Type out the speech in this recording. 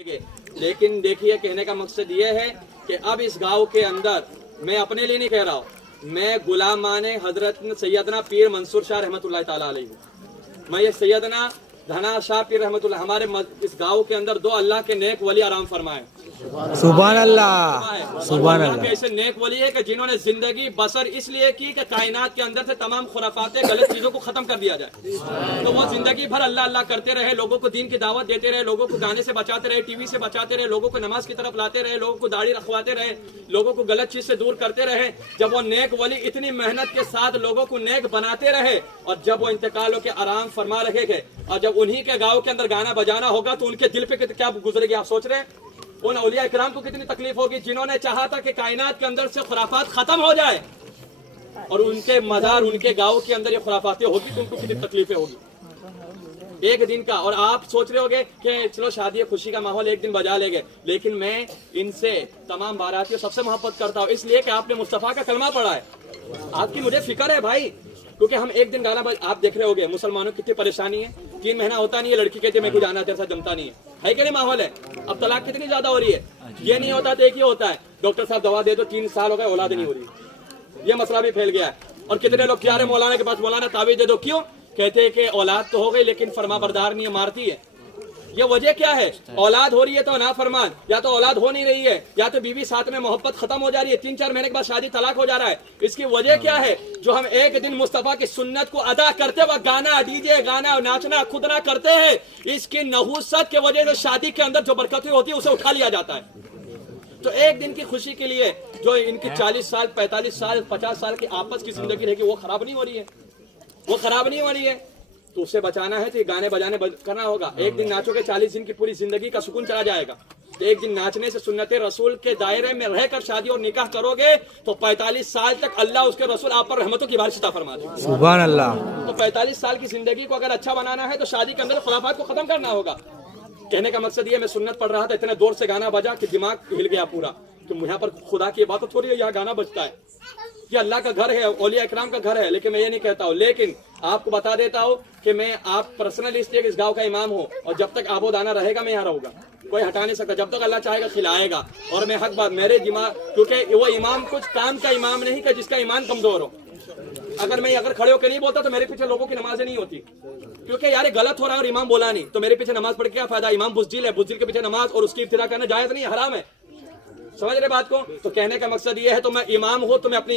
لیکن دیکھیے کہنے کا مقصد یہ ہے کہ اب اس گاؤں کے اندر میں اپنے لیے نہیں کہہ رہا ہوں، میں غلامان حضرت سیدنا پیر منصور شاہ رحمۃ اللہ تعالیٰ علیہ ہوں۔ میں یہ سیدنا دھنا شاہ پیر رحمۃ اللہ ہمارے اس گاؤں کے اندر دو اللہ کے نیک ولی آرام فرمائے، سبحان اللہ سبحان اللہ اللہ۔ کے ایسے نیک ولی ہے کہ جنہوں نے زندگی بسر اس لیے کی کہ کائنات کے اندر سے تمام خرافات غلط چیزوں کو ختم کر دیا جائے، تو وہ زندگی بھر اللہ اللہ کرتے رہے، لوگوں کو دین کی دعوت دیتے رہے، لوگوں کو گانے سے بچاتے رہے، ٹی وی سے بچاتے رہے، لوگوں کو نماز کی طرف لاتے رہے، لوگوں کو داڑھی رکھواتے رہے، لوگوں کو غلط چیز سے دور کرتے رہے۔ جب وہ نیک ولی اتنی محنت کے ساتھ لوگوں کو نیک بناتے رہے اور جب وہ انتقال ہو کے آرام فرما رہے گے اور جب انہی کے گاؤں کے اندر گانا بجانا ہوگا تو ان کے دل پہ کیا گزرے گی، آپ سوچ رہے ہیں؟ ان اولیاء اکرام کو کتنی تکلیف ہوگی جنہوں نے چاہا تھا کہ کائنات کے اندر سے خرافات ختم ہو جائے، اور ان کے مزار ان کے گاؤں کے اندر یہ خرافاتیں ہوگی تو ان کو کتنی تکلیفیں ہوگی ایک دن کا۔ اور آپ سوچ رہے ہوگے کہ چلو شادی خوشی کا ماحول ایک دن بجا لے گے، لیکن میں ان سے تمام باراتیوں سب سے محبت کرتا ہوں، اس لیے کہ آپ نے مصطفیٰ کا کلمہ پڑھا ہے، آپ کی مجھے فکر ہے بھائی، کیونکہ ہم ایک دن گانا آپ دیکھ رہے ہوگے مسلمانوں کی کتنی پریشانی ہے، 3 مہینہ ہوتا نہیں ہے، لڑکی کہتی ہے میں کو جانا تیرے ساتھ جمتا نہیں ہے کہ نہیں ماحول ہے؟ اب طلاق کتنی زیادہ ہو رہی ہے، یہ نہیں ہوتا تو ایک ہی ہوتا ہے ڈاکٹر صاحب دوا دے دو، 3 سال ہو گئے اولاد نہیں ہو رہی، یہ مسئلہ بھی پھیل گیا ہے۔ اور کتنے لوگ کیا رہے مولانا کے پاس، مولانا تعویذ دے دو، کیوں؟ کہتے ہیں کہ اولاد تو ہو گئی لیکن فرما بردار نہیں ہے، مارتی ہے۔ یہ وجہ کیا ہے؟ اولاد ہو رہی ہے تو نافرمان، یا تو اولاد ہو نہیں رہی ہے، یا تو بیوی ساتھ میں محبت ختم ہو جا رہی ہے، 3-4 مہینے کے بعد شادی طلاق ہو جا رہا ہے۔ اس کی وجہ کیا ہے؟ جو ہم ایک دن مصطفیٰ کی سنت کو ادا کرتے وقت گانا ڈی جے گانا ناچنا خود نہ کرتے ہیں، اس کی نحوست کی وجہ سے شادی کے اندر جو برکتیں ہوتی ہے اسے اٹھا لیا جاتا ہے۔ تو ایک دن کی خوشی کے لیے جو ان کی 40 سال 45 سال 50 سال کی آپس کی زندگی رہے گی وہ خراب نہیں ہو رہی ہے، وہ خراب نہیں ہو رہی ہے، تو اسے بچانا ہے تو یہ گانے بجانے کرنا ہوگا۔ ایک دن ناچو گے 40 دن کی پوری زندگی کا سکون چلا جائے گا، ایک دن ناچنے سے سنت رسول کے دائرے میں رہ کر شادی اور نکاح کرو گے تو 45 سال تک اللہ اس کے رسول آپ پر رحمتوں کی بارش عطا فرما دے گا۔ سبحان اللہ۔ تو 45 سال کی زندگی کو اگر اچھا بنانا ہے تو شادی کے اندر خرافات کو ختم کرنا ہوگا۔ کہنے کا مقصد یہ، میں سنت پڑھ رہا تھا، اتنے دور سے گانا بجا کہ دماغ ہل گیا پورا، تو یہاں پر خدا کی عبادت ہو رہی ہے، یہاں گانا بجتا ہے، یہ اللہ کا گھر ہے، اولیاء اکرام کا گھر ہے، لیکن میں یہ نہیں کہتا ہوں۔ لیکن آپ کو بتا دیتا ہوں کہ میں آپ پرسنلی اس لیے کہ اس گاؤں کا امام ہوں، اور جب تک آب و دانہ رہے گا میں یہاں رہوں گا، کوئی ہٹا نہیں سکتا، جب تک اللہ چاہے گا کھلائے گا۔ اور میں حق بات میرے دماغ، کیونکہ وہ امام کچھ کام کا امام نہیں کہ جس کا ایمان کمزور ہو، اگر کھڑے ہو کے نہیں بولتا تو میرے پیچھے لوگوں کی نمازیں نہیں ہوتی، کیونکہ یار غلط ہو رہا ہے اور امام بولا نہیں تو میرے پیچھے نماز پڑھ کے کیا فائدہ؟ امام بزدل ہے، بزدل کے پیچھے نماز اور اس کی ابتدا کرنا جائز نہیں، حرام ہے، سمجھ رہے بات کو؟ تو کہنے کا مقصد یہ ہے تو میں امام ہوں تو میں اپنی